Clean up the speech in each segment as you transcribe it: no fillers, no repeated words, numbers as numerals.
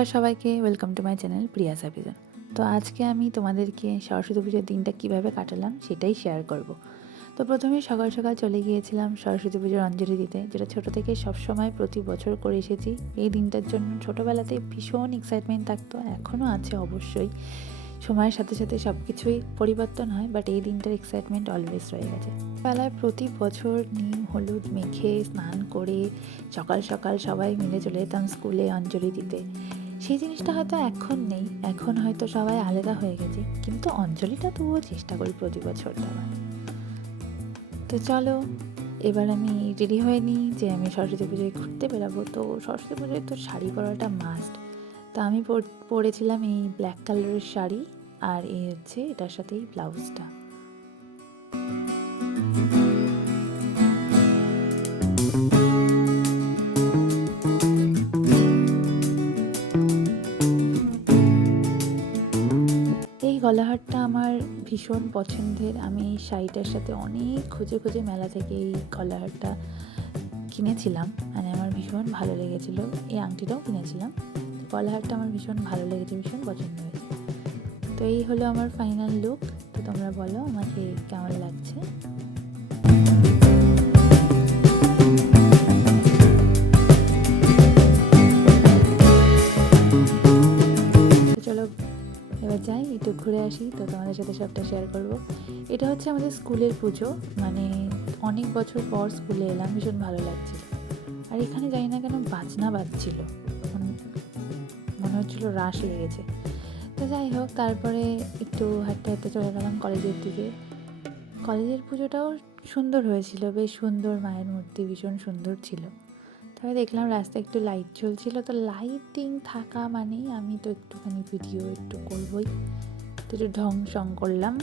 নমস্কার সবাইকে, welcome to my channel প্রিয়া সাবিজন। তো আজকে আমি তোমাদেরকে সরস্বতী পুজোর দিনটা কীভাবে কাটালাম সেটাই শেয়ার করব। তো প্রথমে সকাল সকাল চলে গিয়েছিলাম সরস্বতী পুজোর অঞ্জলি দিতে, যেটা ছোটো থেকে সবসময় প্রতি বছর করে এসেছি। এই দিনটার জন্য ছোটোবেলাতে ভীষণ এক্সাইটমেন্ট থাকতো, এখনও আছে অবশ্যই। সময়ের সাথে সাথে সব কিছুই পরিবর্তন হয়, বাট এই দিনটার এক্সাইটমেন্ট অলওয়েজ রয়ে গেছে। বেলায় প্রতি বছর নিম হলুদ মেখে স্নান করে সকাল সকাল সবাই মিলে চলে যেতাম স্কুলে অঞ্জলি দিতে। সেই জিনিসটা হয়তো এখন নেই, এখন হয়তো সবাই আলাদা হয়ে গেছে, কিন্তু অঞ্জলিটা তবুও চেষ্টা করি প্রতি বছর দেওয়ার। তো চলো এবার আমি রেডি হয়ে নিই যে আমি সরস্বতী পুজোয় ঘুরতে বেরাবো। তো সরস্বতী পুজোয় তো শাড়ি পরাটা মাস্ট। তো আমি পরেছিলাম এই ব্ল্যাক কালারের শাড়ি, আর এই হচ্ছে এটার সাথেই ব্লাউজটা। এই গলাহারটা আমার ভীষণ পছন্দের। আমি এই শাড়িটার সাথে অনেক খুঁজে খুঁজে মেলা থেকে এই গলাহারটা কিনেছিলাম, মানে আমার ভীষণ ভালো লেগেছিলো। এই আংটিটাও কিনেছিলাম। গলাহারটা আমার ভীষণ ভালো লেগেছে, ভীষণ পছন্দ হয়েছে। তো এই হলো আমার ফাইনাল লুক। তো তোমরা বলো আমাকে কেমন লাগছে। চলো এবার যাই, একটু ঘুরে আসি, তো তোমাদের সাথে সবটা শেয়ার করব। এটা হচ্ছে আমাদের স্কুলের পুজো, মানে অনেক বছর পর স্কুলে এলাম, ভীষণ ভালো লাগছিল। আর এখানে জানি না কেন বাজনা বাজছিল, মনে হচ্ছিল রাস লেগেছে। তো যাই হোক, তারপরে একটু হাঁটতে হাঁটতে চলে গেলাম কলেজের দিকে। কলেজের পুজোটাও সুন্দর হয়েছিল, বেশ সুন্দর, মায়ের মূর্তি ভীষণ সুন্দর ছিল। তবে দেখলাম রাস্তায় একটু লাইট জ্বলছিল, তো লাইটিং থাকা মানেই আমি তো একটুখানি ভিডিও একটু করবই, তো একটু ঢং সং করলাম।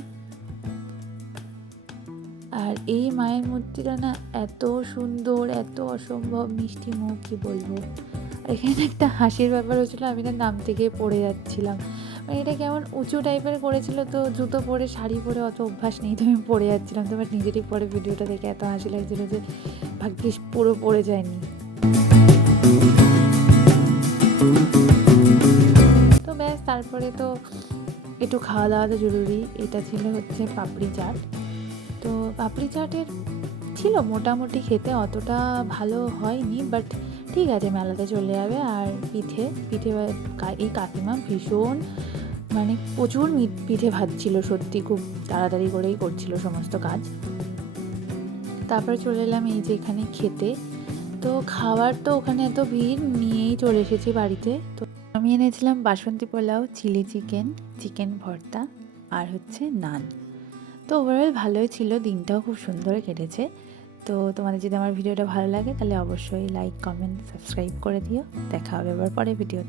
আর এই মায়ের মূর্তিটা না এত সুন্দর, এত অসম্ভব মিষ্টি মুখ, কি বলবো। আর এখানে একটা হাসির ব্যাপার হচ্ছিলো, আমি না নাম থেকে পড়ে যাচ্ছিলাম, মানে এটা কেমন উঁচু টাইপের করেছিল, তো জুতো পরে শাড়ি পরে অত অভ্যাস নেই, তো আমি পড়ে যাচ্ছিলাম। তো আমার নিজেরই পরে ভিডিওটা দেখে এত হাসি লাগছিলো যে ভাগ্যিস পুরো পড়ে যায়নি। তো ব্যাস, তারপরে তো একটু খাওয়া দাওয়া তো জরুরি। এটা ছিল হচ্ছে পাপড়ি চাট। তো পাপড়ি চাটের ছিল মোটামুটি, খেতে অতটা ভালো হয়নি, বাট ঠিক আছে, মেলাতে চলে যাবে। আর পিঠে এই কাকিমা ভীষণ, মানে প্রচুর পিঠে ভাজছিল, সত্যি খুব তাড়াতাড়ি করেই করছিল সমস্ত কাজ। তারপরে চলে এলাম এই যে এখানে খেতে। তো খাবার তো ওখানে এত ভিড়, নিয়েই চলে এসেছি বাড়িতে। তো আমি এনেছিলাম বাসন্তী পোলাও, চিলি চিকেন, চিকেন ভর্তা, আর হচ্ছে নান। তো ওভারঅল ভালোই ছিল, দিনটাও খুব সুন্দর কেটেছে। তো তোমাদের যদি আমার ভিডিওটা ভালো লাগে তাহলে অবশ্যই লাইক কমেন্ট সাবস্ক্রাইব করে দিও। দেখা হবে এবার পরে ভিডিওতে।